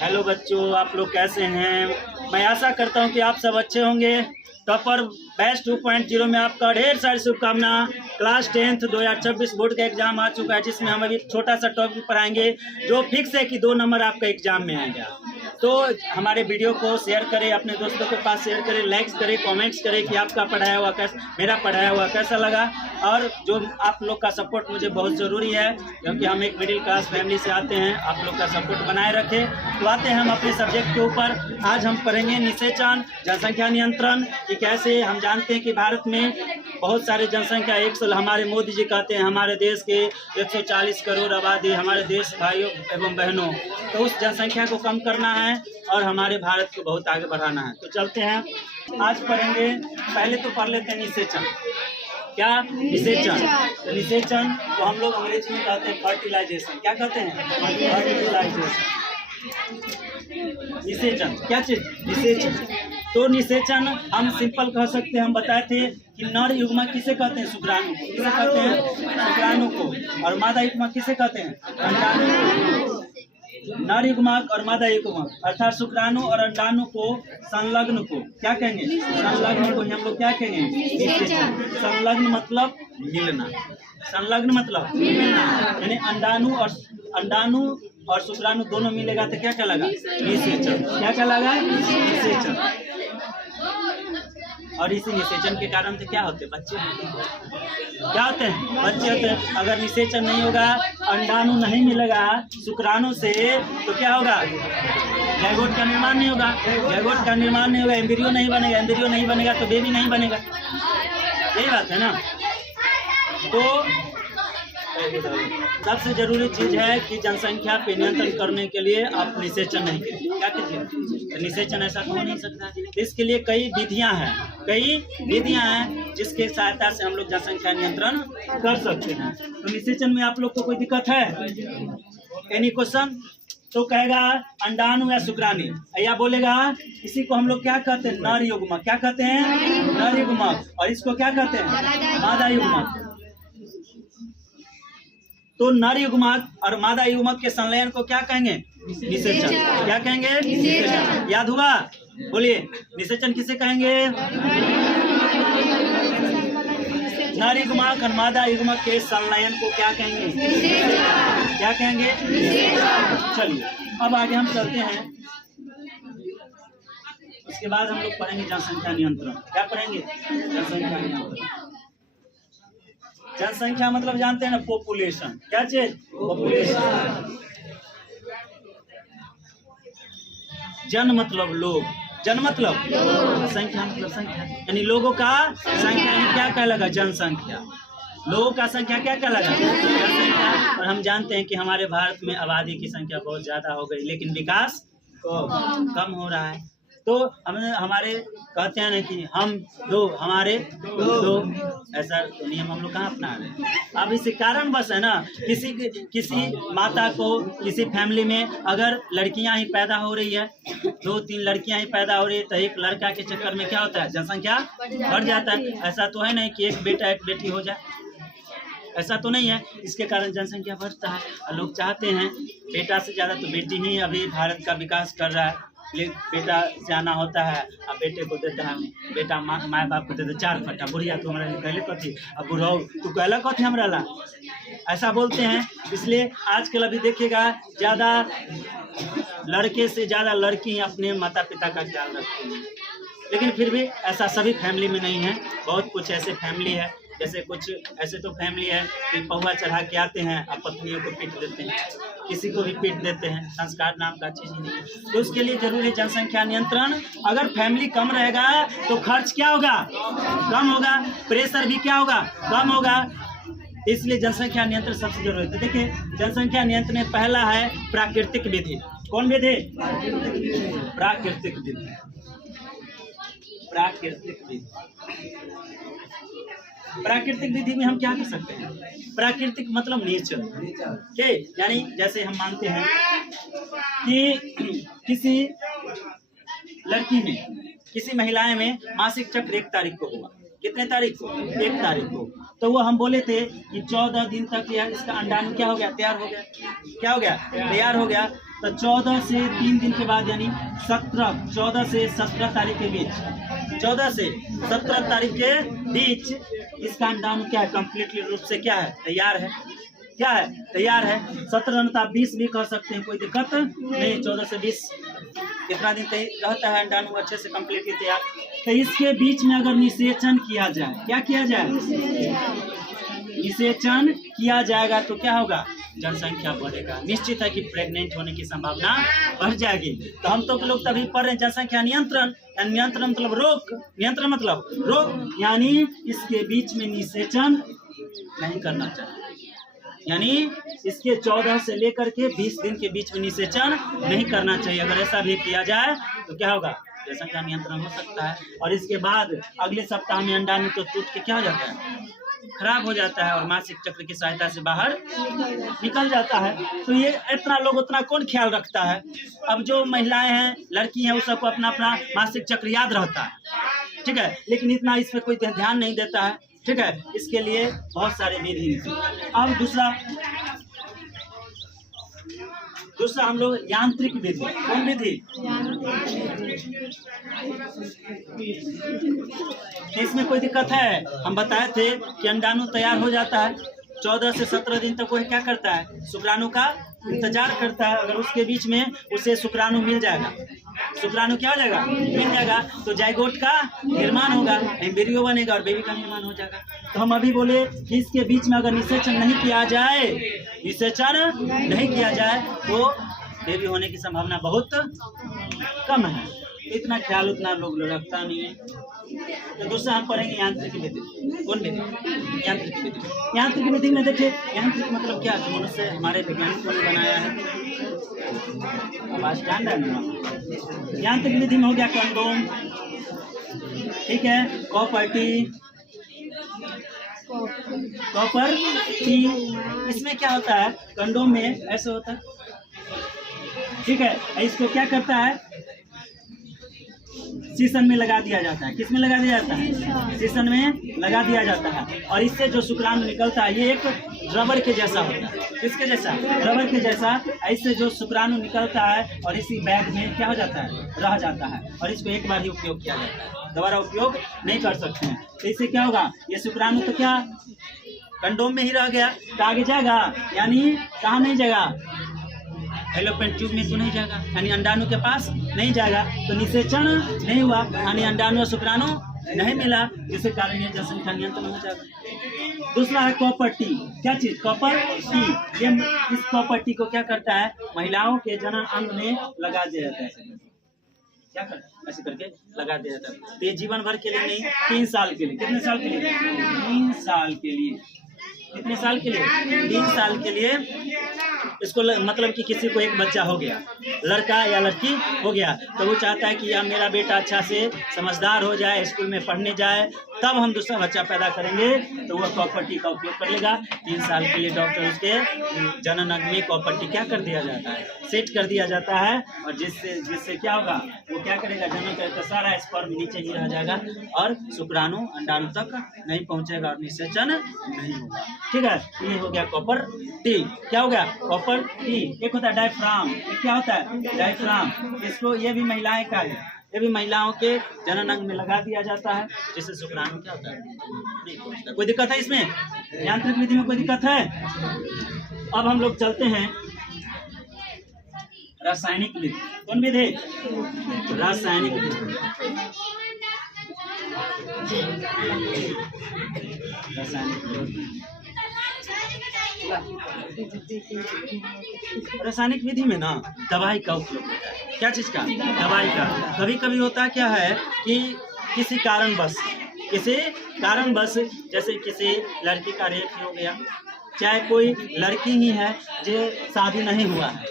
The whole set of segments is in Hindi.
हेलो बच्चों, आप लोग कैसे हैं? मैं आशा करता हूं कि आप सब अच्छे होंगे। टॉपर बैच 2.0 में आपका ढेर सारी शुभकामना। क्लास 10th 2026 बोर्ड का एग्जाम आ चुका है, जिसमें हम अभी छोटा सा टॉपिक पढ़ाएंगे जो फिक्स है कि 2 नंबर आपका एग्जाम में आएगा। तो हमारे वीडियो को शेयर करें, अपने दोस्तों के पास शेयर करें, लाइक्स करें, कमेंट्स करें कि आपका पढ़ाया हुआ मेरा पढ़ाया हुआ कैसा लगा। और जो आप लोग का सपोर्ट मुझे बहुत ज़रूरी है, क्योंकि हम एक मिडिल क्लास फैमिली से आते हैं। आप लोग का सपोर्ट बनाए रखें। तो आते हैं हम अपने सब्जेक्ट के ऊपर। आज हम पढ़ेंगे निषेचन, जनसंख्या नियंत्रण कि कैसे। हम जानते हैं कि भारत में बहुत सारे जनसंख्या, हमारे मोदी जी कहते हैं हमारे देश के 140 करोड़ आबादी, हमारे देश भाइयों एवं बहनों। तो उस जनसंख्या को कम करना है और हमारे भारत को बहुत आगे बढ़ाना है। तो चलते हैं, आज पढ़ेंगे। पहले तो पढ़ लेते हैं निषेचन। क्या निषेचन? तो निषेचन को हम लोग अंग्रेजी में कहते हैं फर्टिलाइजेशन। क्या कहते हैं? फर्टिलाइजेशन। निषेचन क्या चीज? निषेचन। तो निषेचन हम सिंपल कह सकते हैं। हम बताए थे कि नर युग्मक किसे कहते हैं? शुक्राणु को। किसे कहते हैं? शुक्राणु को। और मादा युग्मक किसे कहते हैं? अंडाणु को। नर युग्मक और मादा युग्मक अर्थात शुक्राणु और अंडाणु को संलग्न को क्या कहेंगे? संलग्न को हम लोग क्या कहेंगे? निषेचन। संलग्न मतलब मिलना। संलग्न मतलब मिलना, यानी अंडाणु और शुक्राणु दोनों मिलेगा तो क्या कहलागा? निषेचन। क्या कहलागा? निषेचन। और इसी निषेचन के कारण से क्या होते हैं? बच्चे होते हैं। क्या होते हैं? बच्चे होते हैं। अगर निषेचन नहीं होगा, अंडाणु नहीं मिलेगा शुक्राणु से, तो क्या होगा? जायगोट का निर्माण नहीं होगा। जायगोट का निर्माण नहीं होगा, एम्ब्रियो नहीं बनेगा। एम्ब्रियो नहीं बनेगा तो बेबी नहीं बनेगा। यही बात है ना। तो सबसे जरूरी चीज है कि जनसंख्या पे नियंत्रण करने के लिए आप निषेचन नहीं कीजिए। क्या कीजिए? निषेचन ऐसा हो नहीं सकता। इसके लिए कई विधियां हैं जिसके सहायता से हम लोग जनसंख्या नियंत्रण कर सकते हैं। तो निषेचन में आप लोग को कोई दिक्कत है? Any question? तो कहेगा अंडाणु या शुक्राणु, या बोलेगा इसी को हम लोग क्या कहते हैं? नर युग्मक। क्या कहते हैं? नर युग्मक। और इसको क्या कहते हैं? मादा युग्मक। तो नर युग्मक और मादा युग्मक के संलयन को क्या कहेंगे? निषेचन। क्या कहेंगे? निषेचन। याद हुआ? बोलिए, निषेचन किसे कहेंगे? नर युग्मक और मादा युग्मक के संलयन को क्या कहेंगे? क्या कहेंगे? चलिए अब आगे हम चलते हैं। उसके बाद हम लोग पढ़ेंगे जनसंख्या नियंत्रण। क्या पढ़ेंगे? जनसंख्या नियंत्रण। जनसंख्या मतलब जानते हैं ना? पॉपुलेशन। क्या चीज? पॉपुलेशन। जन मतलब लोग, जन मतलब संख्या मतलब संख्या, यानी लोगों का संख्या। यानी क्या कहलागा? जनसंख्या। लोगों का संख्या क्या कहलागा? जनसंख्या। और हम जानते हैं कि हमारे भारत में आबादी की संख्या बहुत ज्यादा हो गई, लेकिन विकास कम हो रहा है। तो हमारे कहते हैं ना कि हम दो, हमारे दो, ऐसा तो नियम हम लोग कहाँ अपना रहे हैं। अब इसी कारण बस है ना, किसी माता को, किसी फैमिली में अगर लड़कियां ही पैदा हो रही है, 2-3 लड़कियां ही पैदा हो रही है, तो एक लड़का के चक्कर में क्या होता है? जनसंख्या बढ़ जाता है। ऐसा तो है नहीं कि एक बेटा एक बेटी हो जाए, ऐसा तो नहीं है। इसके कारण जनसंख्या बढ़ता है। और लोग चाहते हैं बेटा से ज़्यादा तो बेटी ही अभी भारत का विकास कर रहा है। बेटा जाना होता है, अब बेटे को देता है, बेटा माँ बाप को देता 4 फट्टा। बुढ़िया तो हमारा पहले कथी, अब बुढ़ाओ तू कहला कथी हमरा ला, ऐसा बोलते हैं। इसलिए आजकल अभी देखिएगा ज़्यादा लड़के से ज़्यादा लड़की अपने माता पिता का ख्याल रखती हैं। लेकिन फिर भी ऐसा सभी फैमिली में नहीं है। बहुत कुछ ऐसे फैमिली है, जैसे कुछ ऐसे तो फैमिली है कि पहुआ चढ़ा के आते हैं और पत्नियों को पीट देते हैं, किसी को भी पीट देते हैं। संस्कार नाम का चीज़ ही नहीं है। तो उसके लिए जरूरी है जनसंख्या नियंत्रण। अगर फैमिली कम रहेगा तो खर्च क्या होगा? कम होगा। प्रेशर भी क्या होगा? कम होगा। इसलिए जनसंख्या नियंत्रण सबसे जरूरी है। देखिए, जनसंख्या नियंत्रण में पहला है प्राकृतिक विधि। कौन विधि? प्राकृतिक विधि। प्राकृतिक विधि। प्राकृतिक विधि में हम क्या कर सकते हैं? प्राकृतिक मतलब नेचर के, यानी जैसे हम मानते हैं कि किसी लड़की में, किसी महिलाएं में मासिक चक्र 1 तारीख को हुआ। कितने तारीख को? 1 तारीख को। तो वो हम बोले थे कि 14 दिन तक यह इसका अंडाणु क्या हो गया? तैयार हो गया। क्या हो गया? तैयार हो गया। तो 14 से 3 दिन के बाद यानी 14 से 17 तारीख के बीच, 14 से 17 तारीख के बीच इसका अंडाणु क्या है, कम्प्लीटली रूप से क्या है, तैयार है। क्या है, तैयार है। 17 नहीं तो आप 20 भी कह सकते हैं, कोई दिक्कत नहीं। 14 से 20 कितना दिन रहता है अंडाणु अच्छे से कम्प्लीटली तैयार। तो इसके बीच में अगर निषेचन किया जाए, क्या किया जाए, निषेचन किया जाएगा तो क्या होगा, जनसंख्या बढ़ेगा। निश्चित है कि प्रेग्नेंट होने की संभावना बढ़ जाएगी। तो हम तो लोग तभी पढ़ रहे हैं जनसंख्या नियंत्रण, नियंत्रण मतलब रोक, नियंत्रण मतलब रोक, यानी इसके बीच में निषेचन नहीं करना चाहिए। यानी इसके 14 से लेकर के 20 दिन के बीच में निषेचन नहीं करना चाहिए। अगर ऐसा भी किया जाए तो क्या होगा, जनसंख्या नियंत्रण हो सकता है। और इसके बाद अगले सप्ताह में अंडाणु तो टूट के क्या हो जाता है, खराब हो जाता है और मासिक चक्र की सहायता से बाहर निकल जाता है। तो ये इतना लोग उतना कौन ख्याल रखता है। अब जो महिलाएं हैं, लड़की हैं, उस सबको अपना अपना मासिक चक्र याद रहता है, ठीक है, लेकिन इतना इस पर कोई ध्यान नहीं देता है, ठीक है। इसके लिए बहुत सारे विधि। अब दूसरा हम लोग यांत्रिक विधि। कौन विधि, इसमें कोई दिक्कत है। हम बताए थे कि अंडाणु तैयार हो जाता है, 14 से 17 दिन तक वो क्या करता है, शुक्राणु का इंतजार करता है। अगर उसके बीच में उसे शुक्राणु मिल जाएगा, शुक्राणु क्या हो जाएगा, मिल जाएगा, तो जाइगोट का निर्माण होगा, एम्ब्रियो बनेगा और बेबी का निर्माण हो जाएगा। तो हम अभी बोले कि इसके बीच में अगर निषेचन नहीं किया जाए, निषेचन नहीं किया जाए तो बेबी होने की संभावना बहुत कम है। इतना ख्याल उतना लोग रखता नहीं है। तो दूसरा हम पढ़ेंगे यांत्रिक विधि। कौन विधि, यांत्रिक विधि। यांत्रिक विधि में देखिए, यांत्रिक मतलब क्या है, मनुष्य हमारे वैज्ञानिकों ने बनाया है। यांत्रिक विधि में हो गया कंडोम, ठीक है, कॉपर टी। इसमें क्या होता है, कंडोम में ऐसे होता है, ठीक है। इसको क्या करता है, सीसन में लगा दिया जाता है। किस में लगा दिया जाता है, सीसन में लगा दिया जाता है। और इससे जो शुक्राणु निकलता है ये एक रबर के जैसा होता है। किसके जैसा, रबर के जैसा। इससे जो शुक्राणु निकलता है और इसी बैग में क्या हो जाता है, रह जाता है। और इसको एक बार ही उपयोग किया जाता है, दोबारा उपयोग नहीं कर सकते हैं। तो इससे क्या होगा, ये शुक्राणु तो क्या कंडोम में ही रह गया, तो आगे जाएगा, यानी कहाँ नहीं जाएगा, फैलोपियन ट्यूब में तो नहीं जाएगा, यानी अंडाणु के पास नहीं जाएगा। तो निषेचन नहीं हुआ, यानी अंडाणु और शुक्राणु नहीं मिला, जिसके कारण ये जनसंख्या नियंत्रण हो जाएगा। दूसरा है कॉपर टी। क्या चीज, कॉपर टी। ये इस कॉपर टी को क्या करता है, महिलाओं के जनन अंग में लगा दिया जाता है। क्या करता है, ऐसे करके लगा दिया जाता है। तो ये जीवन भर के लिए नहीं, 3 साल के लिए। कितने साल के लिए, 3 साल के लिए। कितने साल के लिए, 3 साल के लिए इसको मतलब कि किसी को एक बच्चा हो गया, लड़का या लड़की हो गया, तो वो चाहता है कि अब मेरा बेटा अच्छा से समझदार हो जाए, स्कूल में पढ़ने जाए, तब हम दूसरा बच्चा पैदा करेंगे। तो वह कॉपर टी का उपयोग कर लेगा। 3 साल के लिए डॉक्टर उसके जनन अंग में कॉपर टी क्या कर दिया जाता है, सेट कर दिया जाता है। और जिससे क्या होगा, वो क्या करेगा, जनन का सारा स्पर्म नीचे ही रह जाएगा और शुक्राणु अंडाणु तक नहीं पहुंचेगा और निषेचन नहीं होगा, ठीक है। ये हो गया कॉपर टी। क्या हो गया, कॉपर टी। एक होता है डायफ्राम। क्या होता है, डायफ्राम। इसको ये भी महिलाएं का है, ये भी महिलाओं के जनन अंग में लगा दिया जाता है, जिससे शुक्राणु क्या होता है, नहीं पहुंचता। कोई दिक्कत है इसमें, यांत्रिक विधि में कोई दिक्कत है। अब हम लोग चलते हैं रासायनिक विधि। कौन विधि, रासायनिक विधि। रासायनिक विधि में ना दवाई का उपयोग होता है। क्या चीज का, दवाई का। कभी कभी होता क्या है कि किसी कारणवश जैसे किसी लड़की का रेप हो गया, चाहे कोई लड़की ही है जो शादी नहीं हुआ है,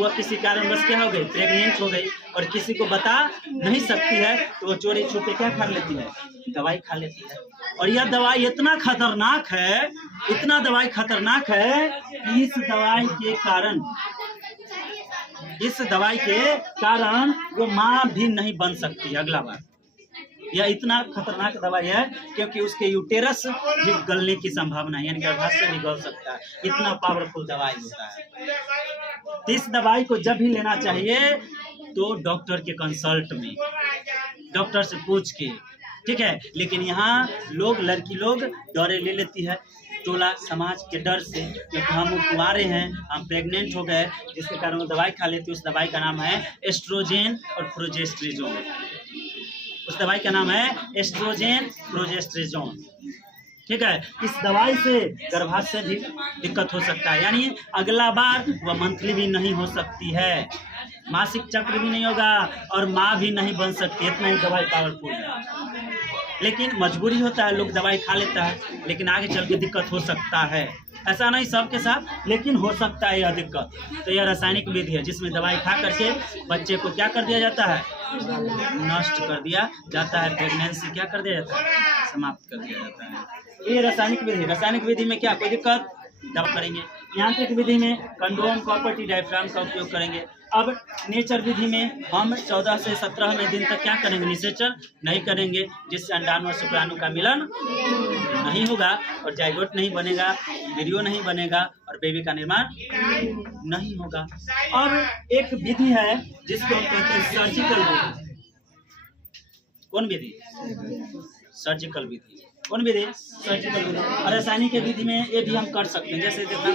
वह किसी कारणवश क्या हो गई, प्रेग्नेंट हो गई और किसी को बता नहीं सकती है, तो वो चोरी छुपे क्या कर लेती है, दवाई खा लेती है। और यह दवाई इतना खतरनाक है कि इस दवाई के कारण वो माँ भी नहीं बन सकती अगला बार। यह इतना खतरनाक दवाई है क्योंकि उसके यूटेरस भी गलने की संभावना है, यानी गर्भाशय भी गल सकता है। इतना पावरफुल दवाई होता है। तो इस दवाई को जब भी लेना चाहिए तो डॉक्टर के कंसल्ट में, डॉक्टर से पूछ के, ठीक है। लेकिन यहाँ लोग, लड़की लोग दौरे ले लेती है टोला समाज के डर से, क्योंकि हम कुंवारे हैं, हम प्रेग्नेंट हो गए, जिसके कारण वो दवाई खा लेती है। उस दवाई का नाम है एस्ट्रोजेन और प्रोजेस्टेरोन। उस दवाई का नाम है एस्ट्रोजेन प्रोजेस्टेरोन, ठीक है। इस दवाई से गर्भाशय भी दिक्कत हो सकता है, यानी अगला बार वह मंथली भी नहीं हो सकती है, मासिक चक्र भी नहीं होगा और माँ भी नहीं बन सकती। इतना ही दवाई पावरफुल है। लेकिन मजबूरी होता है, लोग दवाई खा लेता है, लेकिन आगे चल के दिक्कत हो सकता है। ऐसा नहीं सबके साथ, लेकिन हो सकता है यह दिक्कत। तो यह रासायनिक विधि है जिसमें दवाई खा करके बच्चे को क्या कर दिया जाता है, नष्ट कर दिया जाता है। प्रेगनेंसी क्या कर दिया जाता है, समाप्त कर दिया जाता है। ये रासायनिक विधि। रासायनिक विधि में क्या कोई दिक्कत, दवा करेंगे। यांत्रिक विधि में कंडोम, कॉपर टी, डायफ्राम का उपयोग करेंगे। अब नेचर विधि में हम 14 से 17वें दिन तक क्या करेंगे, निषेचन नहीं करेंगे, जिससे अंडाणु और शुक्राणु का मिलन नहीं होगा और जाइगोट नहीं बनेगा, वीर्यो नहीं बनेगा और बेबी का निर्माण नहीं होगा। अब एक विधि है जिसको हम कहते हैं सर्जिकल विधि। कौन विधि, सर्जिकल विधि। कौन विधि, सर्जिकल विधि। और रासायनिक विधि में ये भी हम कर सकते हैं। जैसे देखना,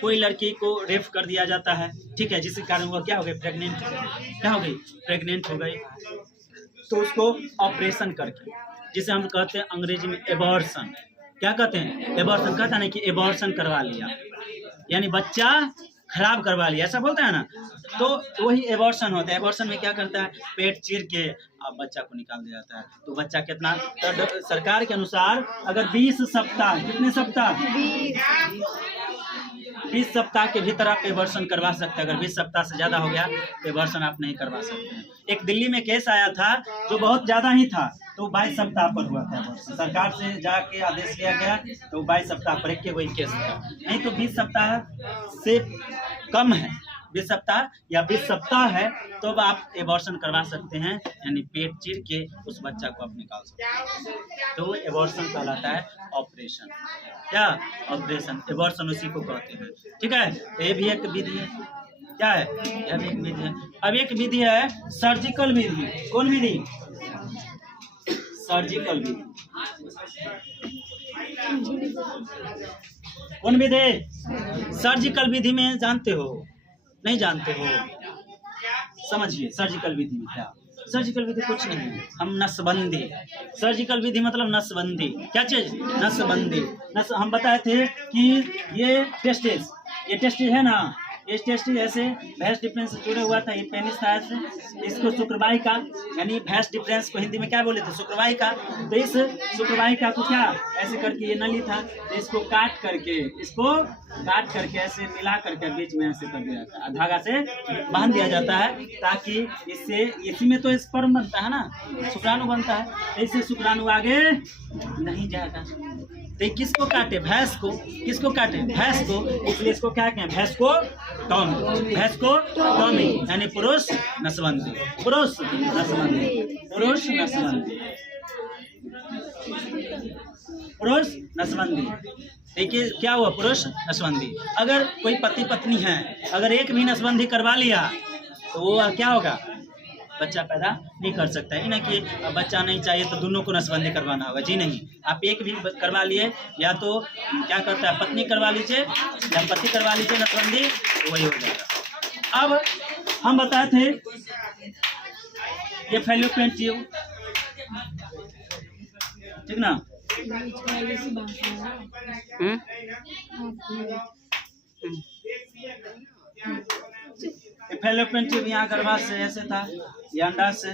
कोई लड़की को रेप कर दिया जाता है, ठीक है, जिसके कारण वो क्या हो गई, प्रेग्नेंट, क्या हो गई, प्रेग्नेंट हो गई, तो उसको ऑपरेशन करके, जिसे हम कहते हैं अंग्रेजी में एबॉर्शन, क्या कहते हैं, एबॉर्शन। कहता नहीं कि एबॉर्शन करवा लिया, यानी बच्चा खराब करवा लिया, ऐसा बोलता है ना, तो वही एबॉर्शन होता है। एबॉर्शन में क्या करता है, पेट चीर के अब बच्चा को निकाल दिया जाता है। तो बच्चा कितना, तो सरकार के अनुसार अगर 20 सप्ताह, कितने सप्ताह, 20 सप्ताह के भीतर आप एबॉर्शन करवा सकते हैं। अगर 20 सप्ताह से ज़्यादा हो गया तो एबॉर्शन आप नहीं करवा सकते हैं। एक दिल्ली में केस आया था जो बहुत ज़्यादा ही था, तो 22 सप्ताह पर हुआ था एबॉर्शन। सरकार से जाके आदेश लिया गया, तो 22 सप्ताह पर एक वही केस था। नहीं तो 20 सप्ताह से कम है, 20 सप्ताह या 20 सप्ताह है तो अब आप एबॉर्शन करवा सकते हैं, यानी पेट चीर के उस बच्चा को आप निकाल सकते हैं। तो वो एबॉर्शन कहलाता है ऑपरेशन। क्या, ऑपरेशन, एबॉर्शन उसी को कहते हैं, ठीक है। तो ये भी एक विधि है, क्या है, यह भी एक विधि है। अब एक विधि है सर्जिकल विधि। कौन विधि, सर्जिकल विधि। कौन विधि, सर्जिकल विधि में जानते हो, नहीं जानते हो, समझिए सर्जिकल विधि में क्या। सर्जिकल विधि कुछ नहीं है, हम नसबंदी, सर्जिकल विधि मतलब नसबंदी। क्या चीज, नसबंदी। नस हम बताए थे कि ये टेस्टिस है ना, ये टेस्टिस ऐसे भैंस डिफरेंस से जुड़े हुआ था, ये पेनिस था ऐसे, इसको शुक्रवाहिका, यानी भैंस डिफरेंस को हिंदी में क्या बोले थे, शुक्रवाहिका। तो इस शुक्रवाहिका को क्या ऐसे करके, ये नली था, तो इसको काट करके ऐसे मिला करके बीच में ऐसे कर दिया जाता है, धागा से बांध दिया जाता है, ताकि इससे, इसी में तो स्पर्म बनता है ना, शुक्राणु बनता है, तो इससे शुक्राणु आगे नहीं जाएगा। तो किसको काटे, भैंस को, किसको काटे, भैंस को, इसलिए इसको क्या कहें, भैंस को टॉमी, भैंस को टॉमी, यानी पुरुष नसबंदी, पुरुष नसबंदी, पुरुष नसबंदी, पुरुष नसबंदी। देखिए क्या हुआ, पुरुष नसबंदी। अगर कोई पति पत्नी है, अगर एक भी नसबंदी करवा लिया तो वो क्या होगा, बच्चा पैदा नहीं कर सकता है। ना कि बच्चा नहीं चाहिए तो दोनों को नसबंदी करवाना होगा, जी नहीं। आप एक भी करवा लिए, या तो क्या करता है, पत्नी करवा लीजिए या पति करवा लीजिए नसबंदी, तो वही हो जाएगा। अब हम बताए थे ये फैलोपियन ट्यूब, ठीक ना, फैलोपियन ट्यूब यहाँ गर्भाशय से ऐसे था, ये अंडाशय से।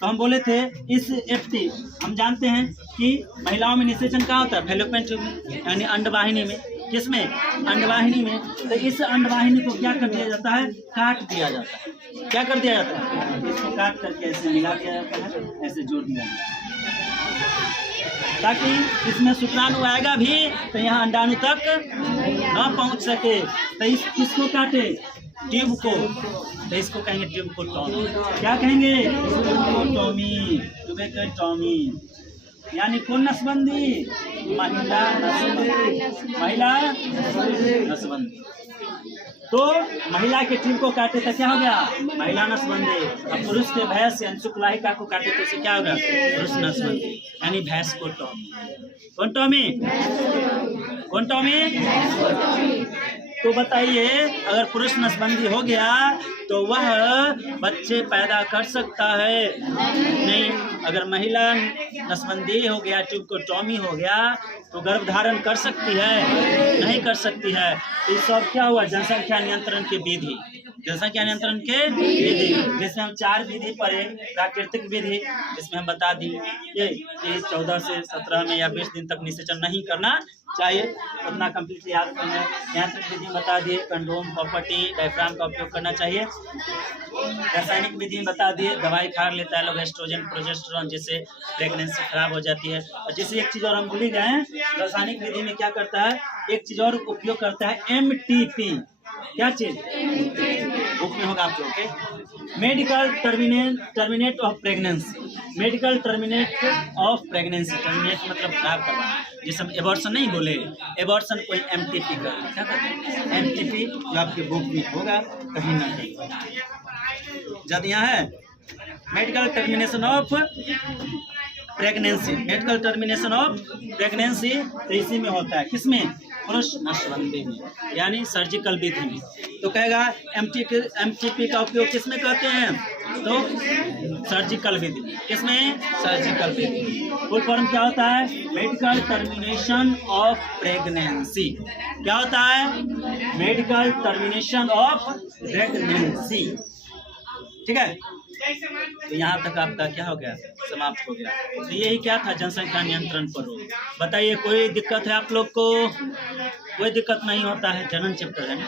तो हम बोले थे इस एफटी, हम जानते हैं कि महिलाओं में निषेचन कहाँ होता है, फैलोपियन ट्यूब में, यानी अंडवाहिनी में। किसमें, अंडवाहिनी में। तो इस अंडवाहिनी को क्या कर दिया जाता है, काट दिया जाता है। क्या कर दिया जाता है, इसको काट करके ऐसे मिला दिया जाता है, ऐसे जोड़ दिया जाता है, ताकि इसमें शुक्राणु आएगा भी तो यहाँ अंडाणु तक न पहुँच सके। तो इसको काटे, ट्यूब को, तो इसको कहेंगे ट्यूब को टॉमी। क्या कहेंगे, टॉमी, टॉमी, यानी कौन नसबंदी, महिला नसबंदी, महिला नसबंदी। तो महिला के ट्यूब को काटे तो क्या हो गया? महिला नसबंदी। अब पुरुष के भैंस यानी शुक्लाहिका को काटे तो इसे क्या होगा? पुरुष नसबंदी, यानी भैंस को टॉमी। कौन टॉमी? कौन टॉमी? तो बताइए, अगर पुरुष नसबंदी हो गया तो वह बच्चे पैदा कर सकता है? नहीं। अगर महिला नसबंदी हो गया, ट्यूब को टॉमी हो गया, तो गर्भधारण कर सकती है? नहीं कर सकती है। तो ये सब क्या हुआ? जनसंख्या नियंत्रण की विधि। जनसंख्या नियंत्रण के विधि, जिसमें हम 4 विधि पढ़े। प्राकृतिक विधि, जिसमें हम बता दिए कि 14 से 17 में या 20 दिन तक निषेचन नहीं करना चाहिए, उतना कम्प्लीटली याद करना है। यांत्रिक विधि बता दिए, कंडोम, प्रॉपर्टी, डायफ्राम का उपयोग करना चाहिए। रासायनिक विधि बता दिए, दवाई खा लेता है लोग एस्ट्रोजन, प्रोजेस्टेरोन, जिससे प्रेगनेंसी खराब हो जाती है। और जैसे एक चीज़ और हम भूल गए हैं, रासायनिक विधि में क्या करता है? एक चीज़ और उपयोग करता है, MTP। क्या चीज? बुक में होगा आप लोग के, medical terminate of pregnancy. Medical terminate of pregnancy, terminate मतलब खराब करना, जिसे हम एबॉर्शन नहीं बोले, एबॉर्शन कोई MTP कर, क्या कहते हैं? MTP, जो आपके बुक में होगा कहीं ना कहीं। जब यहाँ है medical termination of pregnancy, medical termination of pregnancy, तो इसी में होता है। किसमें? पुरुष नसबंदी में, यानी सर्जिकल विधि में। तो कहेगा MTP का उपयोग किसमें कहते हैं? तो सर्जिकल विधि। किसमें? सर्जिकल विधि। फुल फॉर्म क्या होता है? Medical termination of pregnancy. क्या होता है? Medical termination of pregnancy. ठीक है, तो यहाँ तक आपका क्या हो गया? समाप्त हो गया। तो यही क्या था? जनसंख्या नियंत्रण पर रोक। बताइए, कोई दिक्कत है आप लोग को? कोई दिक्कत नहीं होता है। जनन चैप्टर है ना,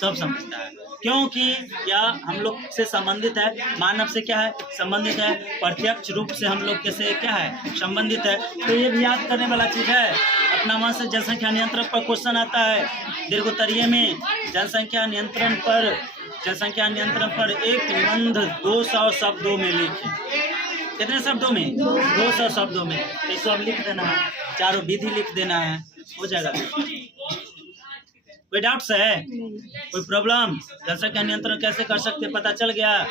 सब समझता है, क्योंकि यह हम लोग से संबंधित है। मानव से क्या है? संबंधित है। प्रत्यक्ष रूप से हम लोग के से क्या है? संबंधित है। तो ये भी याद करने वाला चीज है। अपना मन से जनसंख्या नियंत्रण पर क्वेश्चन आता है दीर्घोत्तरीय में। जनसंख्या नियंत्रण पर एक निबंध 200 शब्दों में लिखे। कितने शब्दों में? 200 शब्दों में। तो सब लिख देना है, चारों विधि लिख देना है, हो जाएगा। कोई डाउट्स है? कोई प्रॉब्लम? जनसंख्या नियंत्रण कैसे कर सकते, पता चल गया?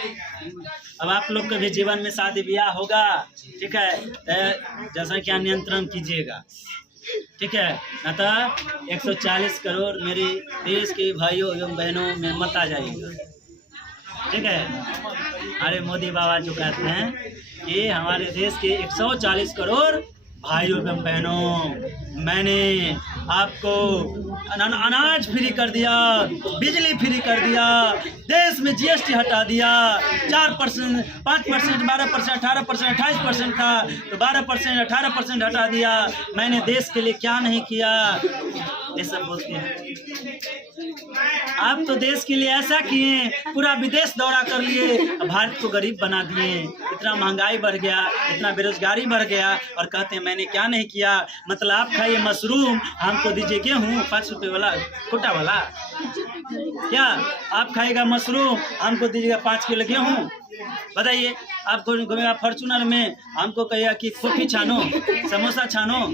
अब आप लोग के भी जीवन में शादी ब्याह होगा, ठीक है, जनसंख्या नियंत्रण कीजिएगा, ठीक है, न तो 140 करोड़ मेरे देश के भाइयों एवं बहनों में मत आ जाइएगा, ठीक है। अरे मोदी बाबा जो कहते हैं कि हमारे देश के 140 करोड़ भाइयों एवं बहनों, मैंने आपको अनाज फ्री कर दिया, बिजली फ्री कर दिया, देश में GST हटा दिया, 4%, 5%, 12%, 18%, 28% था, तो 12%, 18% हटा दिया। मैंने देश के लिए क्या नहीं किया, ये सब बोलते हैं। आप तो देश के लिए ऐसा किए, पूरा विदेश दौरा कर लिए, भारत को गरीब बना दिए, इतना महंगाई बढ़ गया, इतना बेरोजगारी बढ़ गया, और कहते हैं मैंने क्या नहीं किया। मतलब आप खाइए मशरूम, हमको दीजिए गेहूँ 5 रुपये वाला, छोटा वाला। क्या आप खाएगा मशरूम, हमको दीजिएगा 5 किलो गेहूँ? बताइए। आपको घूमेगा फॉर्चूनर में, हमको कहिएगा कि कॉफी छानो, समोसा छानो,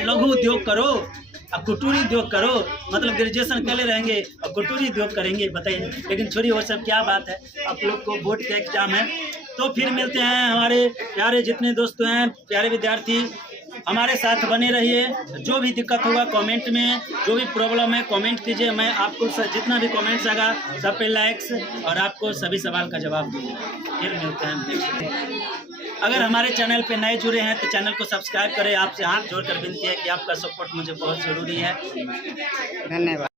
लघु उद्योग करो, अब कुटीर उद्योग करो, मतलब ग्रेजुएशन कर ले रहेंगे और कुटीर उद्योग करेंगे। बताइए, लेकिन छोड़िए वो सब, क्या बात है। आप लोग को बोर्ड का एग्जाम है, तो फिर मिलते हैं। हमारे प्यारे जितने दोस्त हैं, प्यारे विद्यार्थी, हमारे साथ बने रहिए। जो भी दिक्कत होगा कमेंट में, जो भी प्रॉब्लम है कमेंट कीजिए, मैं आपको जितना भी कमेंट्स आएगा सब पे लाइक्स और आपको सभी सवाल का जवाब दूंगा। फिर मिलते हैं नेक्स्ट। अगर हमारे चैनल पे नए जुड़े हैं तो चैनल को सब्सक्राइब करें। आपसे हाथ जोड़कर विनती है कि आपका सपोर्ट मुझे बहुत ज़रूरी है। धन्यवाद।